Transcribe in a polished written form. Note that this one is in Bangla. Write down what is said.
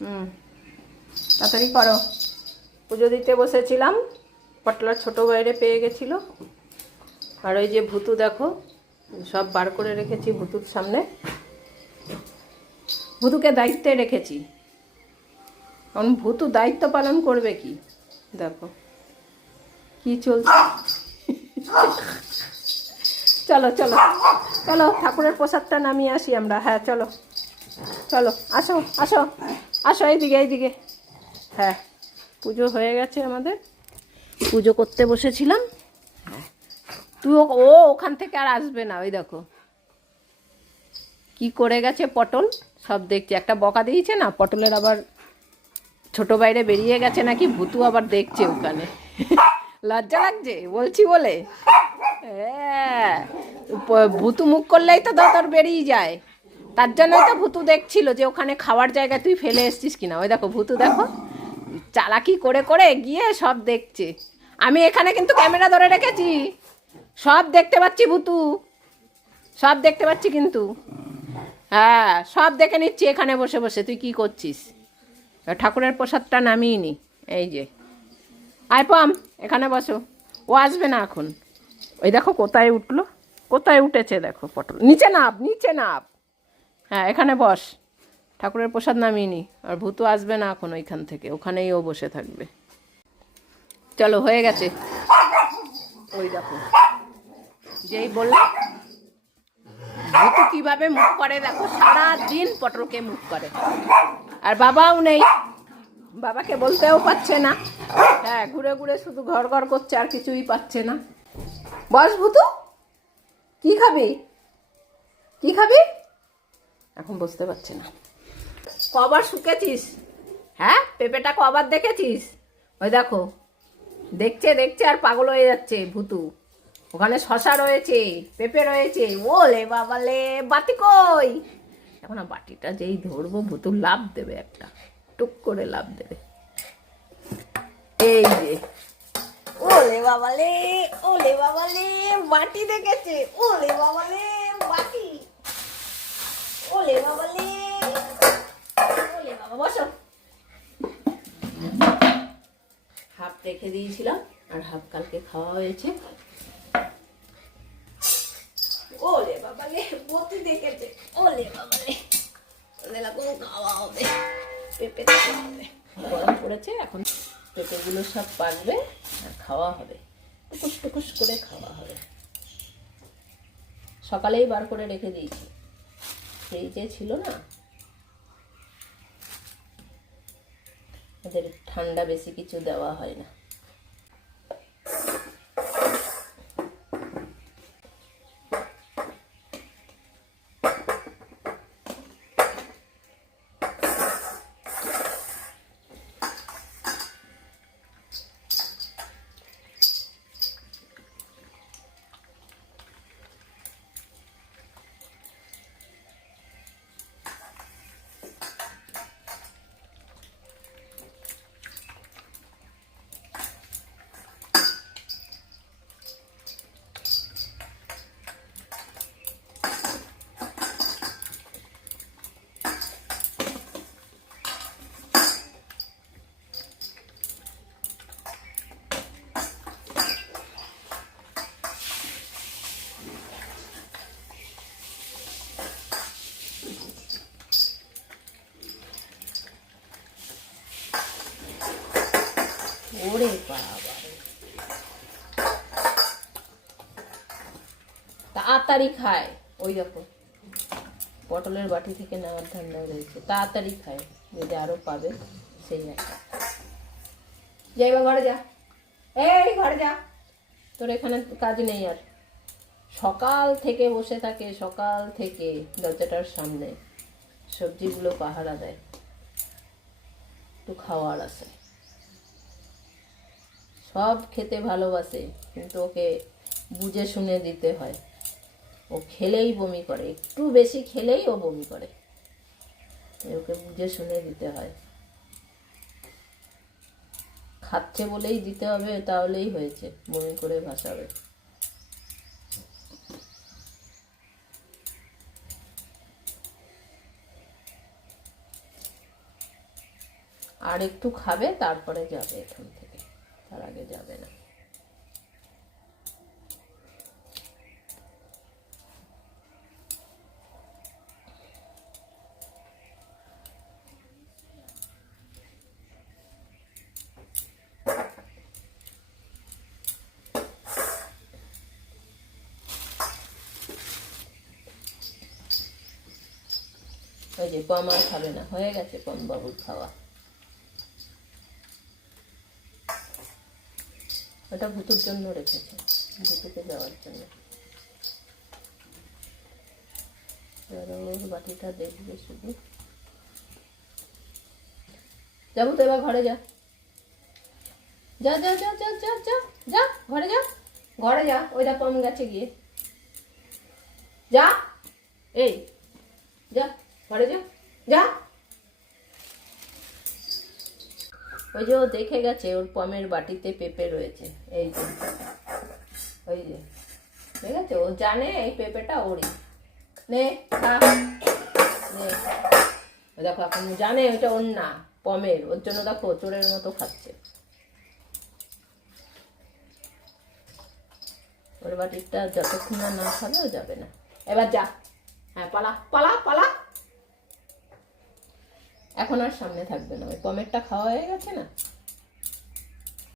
হুম, তাড়াতাড়ি করো। পুজো দিতে বসেছিলাম, পটলার ছোটো বাইরে পেয়ে গেছিলো। আর ওই যে ভুতু দেখো, সব বার করে রেখেছি ভুতুর সামনে। ভুতুকে দায়িত্বে রেখেছি, কারণ ভুতু দায়িত্ব পালন করবে কি। দেখো কি চলছে। চলো চলো চলো, ঠাকুরের প্রসাদটা নামিয়ে আসি আমরা। হ্যাঁ চলো চলো, আসো আসো আসো, এইদিকে এইদিকে। হ্যাঁ, পুজো হয়ে গেছে আমাদের, পুজো করতে বসেছিলাম। তুই ও ওখান থেকে আর আসবে না। ওই দেখো কি করে গেছে পটল, সব দেখছি। একটা বকা দিয়েছে না পটলের, আবার ছোট বাইরে বেরিয়ে গেছে নাকি, ভুতু আবার দেখছে ওখানে। লজ্জা লাগছে বলছি বলে। হ্যাঁ, ভুতু মুখ করলেই তো তোর বেরিয়ে যায়। তার জন্যই তো ভুতু দেখছিল যে ওখানে খাওয়ার জায়গায় তুই ফেলে এসছিস কিনা। ওই দেখো ভুতু দেখো, চালাকি করে করে গিয়ে সব দেখছে। আমি এখানে কিন্তু ক্যামেরা ধরে রেখেছি, সব দেখতে পাচ্ছি ভুতু, সব দেখতে পাচ্ছি কিন্তু। হ্যাঁ, সব দেখে নিচ্ছি এখানে বসে বসে তুই কি করছিস। ঠাকুরের প্রসাদটা নামিয়ে নি। এই যে আয় পম, এখানে বসো। ও আসবে না এখন। ওই দেখো কোথায় উঠলো, কোথায় উঠেছে দেখো পটল। নিচে নাপ, নিচে নাপ। হ্যাঁ, এখানে বস, ঠাকুরের প্রসাদ নামিয়ে নি। আর ভূতু আসবে না এখন ওইখান থেকে, ওখানেই ও বসে থাকবে। চলো, হয়ে গেছে। ওই দেখো, যেই বললাম ভূতু কিভাবে মুখ করে দেখো, সারা দিন পটলকে মুখ করে। আর বাবাও নেই, বাবাকে বলতেও পারছে না। হ্যাঁ, ঘুরে ঘুরে শুধু ঘর ঘর করছে, আর কিছুই পাচ্ছে না। বস ভূতু, কি খাবি, কি খাবি? এখন বুঝতে পারছে না। কবার শুকেছিস? হ্যাঁ, পেঁপেটা কবার দেখেছিস? ওই দেখো, দেখছে দেখছে আর পাগল হয়ে যাচ্ছে ভূতু। ওখানে শশা রয়েছে, পেঁপে রয়েছে। ওলে বাবালে, বাটি কই? এখন বাটিটা যেই ধরবো ভূতু লাভ দেবে, একটা টুক করে লাভ দেবে। এই যে, ওলে বাবালে, ওলে বাবালে, বাটি দেখেছে। ওলে বাবালে, বাটি। ওলে বাবালে, ওলে বাবা। বসো। হাফ রেখে দিয়েছিলাম, আর হাফ কালকে খাওয়া হয়েছে। ওলে বাবালে, বতি দেখেছে। ওলে বাবালে, ওলে লাগো, খাওয়া হবে। পেঁপে খাওয়া হবে, গরম পড়েছে এখন। পেঁপেগুলো সব পাকবে আর খাওয়া হবে, টুকুস টুকুস করে খাওয়া হবে। সকালেই বার করে রেখে দিয়েছি, ফ্রিজে ছিল না। ওদের ঠান্ডা বেশি কিছু দেওয়া হয় না। ওরে বাবা, তাড়াতাড়ি খায়। ওই দেখো, পটলের বাটি থেকে নেওয়ার ধান্দা রয়েছে। তাড়াতাড়ি খায়, যদি আরো পাবে সেই একটা। যাইবা ঘরে যা, এই ঘরে যা, তোর এখানে কাজ নেই আর। সকাল থেকে বসে থাকে, সকাল থেকে দরজাটার সামনে সবজিগুলো পাহারা দেয়, একটু খাওয়ার আছে। সব খেতে ভালোবাসে, কিন্তু ওকে বুঝে শুনে দিতে হয়। ও খেলেই বমি করে, একটু বেশি খেলেই ও বমি করে, ওকে বুঝে শুনে দিতে হয়। খাচ্ছে বলেই দিতে হবে, তাহলেই হয়েছে, বমি করে ভাসাবে। আর একটু খাবে, তারপরে যাবে এখান থেকে, তার আগে যাবে না। ওই যে পম আর খাবে না, হয়ে গেছে পম বাবুর খাওয়া। ওটা ভুতুর জন্য রেখেছে, ভুতুকে দেওয়ার জন্য। ওর বাটিটা দেখবে শুধু। যাবো তো, এবার ঘরে যা, যা যা যা যা যা যা যা, ঘরে যা, ঘরে যা। ওইটা পম গাছে গিয়ে যা, এই যা, ঘরে যা, যা। ওই যে ও দেখে গেছে ওর পমের বাটিতে পেঁপে রয়েছে, এই যে, ওই যে ঠিক আছে, ও জানে এই পেঁপেটা ওরই। নে খা, নে। দেখো এখন জানে ওইটা ওর না, পমের, ওর জন্য দেখো চোরের মতো খাচ্ছে। ওর বাটিটা যতক্ষণ না খাবেও যাবে না। এবার যা, হ্যাঁ পালা পালা পালা। এখন আর সামনে থাকবে না, ওই পমেরটা খাওয়া হয়ে গেছে না।